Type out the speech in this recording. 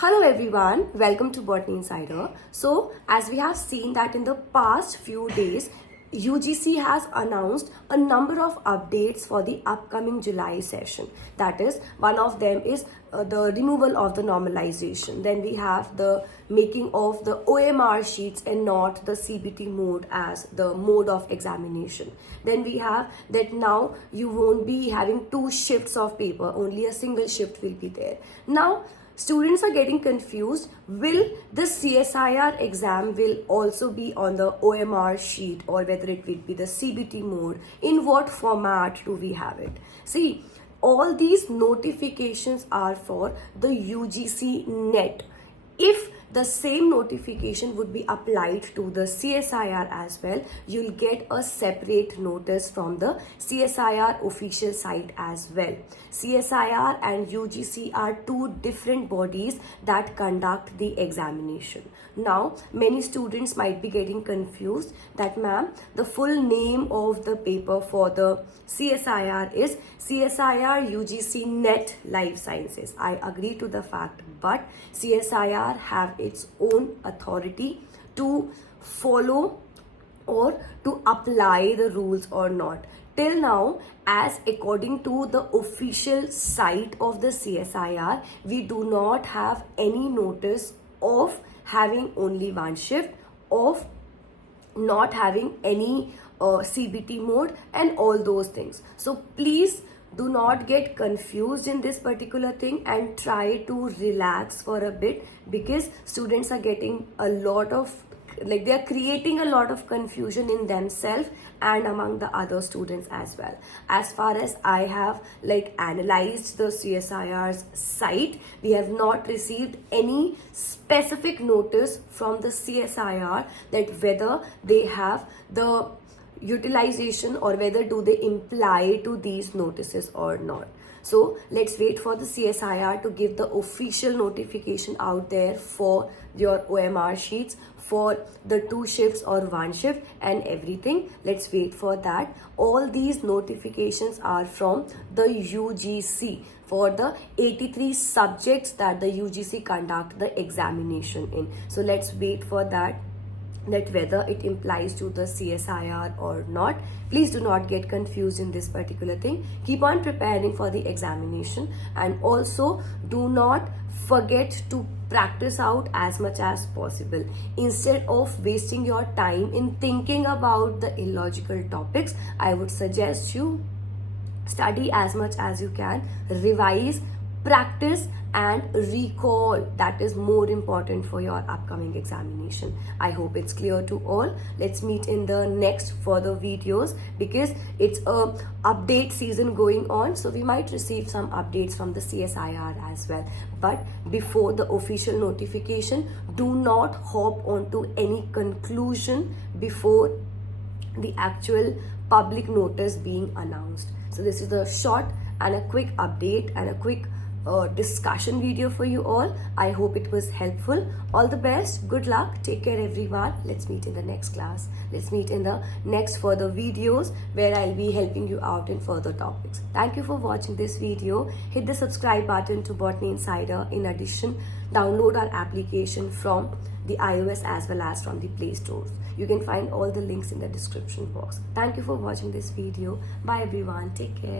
Hello everyone, welcome to Botany Insider. So as we have seen that in the past few days, UGC has announced a number of updates for the upcoming July session. That is, one of them is the removal of the normalization. Then we have the making of the OMR sheets and not the CBT mode as the mode of examination. Then we have that now you won't be having two shifts of paper, only a single shift will be there. Now, students are getting confused. Will the CSIR exam will also be on the OMR sheet or whether it will be the CBT mode? In what format do we have it? See, all these notifications are for the UGC net. If the same notification would be applied to the CSIR as well, you'll get a separate notice from the CSIR official site as well. CSIR and UGC are two different bodies that conduct the examination. Now, many students might be getting confused that ma'am, the full name of the paper for the CSIR is CSIR UGC Net Life Sciences. I agree to the fact, but CSIR have its own authority to follow or to apply the rules or not. Till now, as according to the official site of the CSIR, we do not have any notice of having only one shift, of not having any CBT mode and all those things. So please do not get confused in this particular thing and try to relax for a bit, because students are getting a lot of they are creating a lot of confusion in themselves and among the other students as well. As far as I have analyzed the CSIR's site, we have not received any specific notice from the CSIR that whether they have the utilization or whether do they imply to these notices or not. So let's wait for the CSIR to give the official notification out there for your OMR sheets, for the two shifts or one shift and everything. Let's wait for that. All these notifications are from the UGC for the 83 subjects that the UGC conduct the examination in. So let's wait for that whether it implies to the CSIR or not. Please do not get confused in this particular thing. Keep on preparing for the examination, and also do not forget to practice out as much as possible. Instead of wasting your time in thinking about the illogical topics, I would suggest you study as much as you can, revise, practice and recall. That is more important for your upcoming examination. I hope it's clear to all. Let's meet in the next further videos, because it's a update season going on, so we might receive some updates from the CSIR as well. But before the official notification, do not hop onto any conclusion before the actual public notice being announced. So this is a short and a quick update and a quick discussion video for you all. I hope it was helpful. All the best, good luck, take care everyone. Let's meet in the next class. Let's meet in the next further videos where I'll be helping you out in further topics. Thank you for watching this video. Hit the subscribe button to Botany Insider. In addition, download our application from the iOS as well as from the Play Store. You can find all the links in the description box. Thank you for watching this video. Bye everyone, take care.